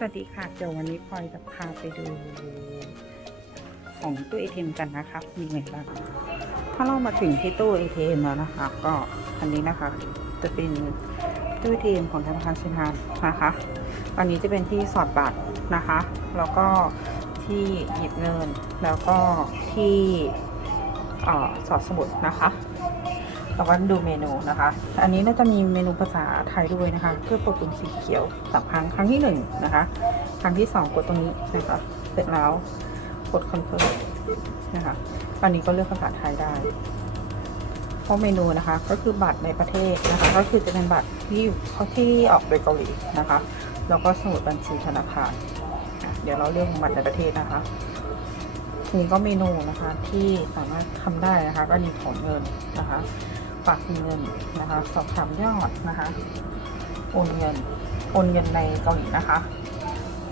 สวัสดีค่ะ เดี๋ยววันนี้พลอยจะพาไปดูของตู้ ATM กันนะคะมีไงบ้างถ้าเรามาถึงที่ตู้ ATM แล้วนะคะ ก็อันนี้นะคะ จะเป็นตู้ ATM ของธนาคารเซ็นทรัลนะคะอันนี้จะเป็นที่สอดบัตรนะคะ แล้วก็ที่หยิบเงิน แล้วก็ที่อสอดสมุดนะคะ แล้วก็ดูเมนูนะคะ อันนี้น่าจะมีเมนูภาษาไทยด้วยนะคะ เพื่อกดปุ่มสีเขียวสามครั้งครั้งที่หนึ่งนะคะ ครั้งที่สองกดตรงนี้นะคะ เสร็จแล้วกดคอนเฟิร์มนะคะอันนี้ก็เลือกภาษาไทยได้เพราะเมนูนะคะก็คือบัตรในประเทศนะคะ ก็คือจะเป็นบัตรที่เขาที่ออกโดยเกาหลีนะคะ แล้วก็สมุดบัญชีธนาคารเดี๋ยวเราเลือกบัตรในประเทศนะคะทีนี้ก็เมนูนะคะที่สามารถทำได้นะคะ ก็มีถอนเงินนะคะ ฝากเงินนะคะสอบถามยอดนะคะโอนเงินโอนเงินในเกาหลีนะคะ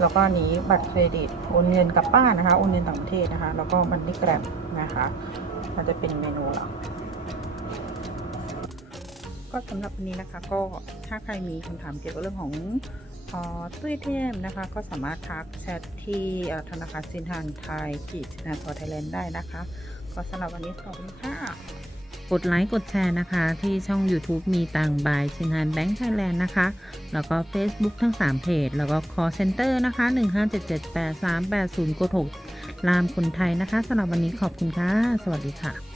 แล้วก็นี้บัตรเครดิตโอนเงินกับบ้านะคะโอนเงินต่างประเทศนะคะ แล้วก็บันนี่แกรมนะคะ มันจะเป็นเมนูหลักก็สำหรับวันนี้นะคะก็ถ้าใครมีคำถามเกี่ยวกับเรื่องของออตู้เทมนะคะ ก็สามารถทักแชทที่ธนาคารสินทานไทยกีดนาซอไทยแลนด์ได้นะคะ ก็สำหรับวันนี้ขอบคุณค่ะ กดไลค์กดแชร์นะคะ ที่ช่อง YouTube มีตังบายชินฮันแบงค์ไทยแลนด์นะคะ แล้วก็ Facebook ทั้ง 3 เพจ แล้วก็ call center นะคะ 15778 380กด6ลามคนไทยนะคะสำหรับวันนี้ขอบคุณค่ะ สวัสดีค่ะ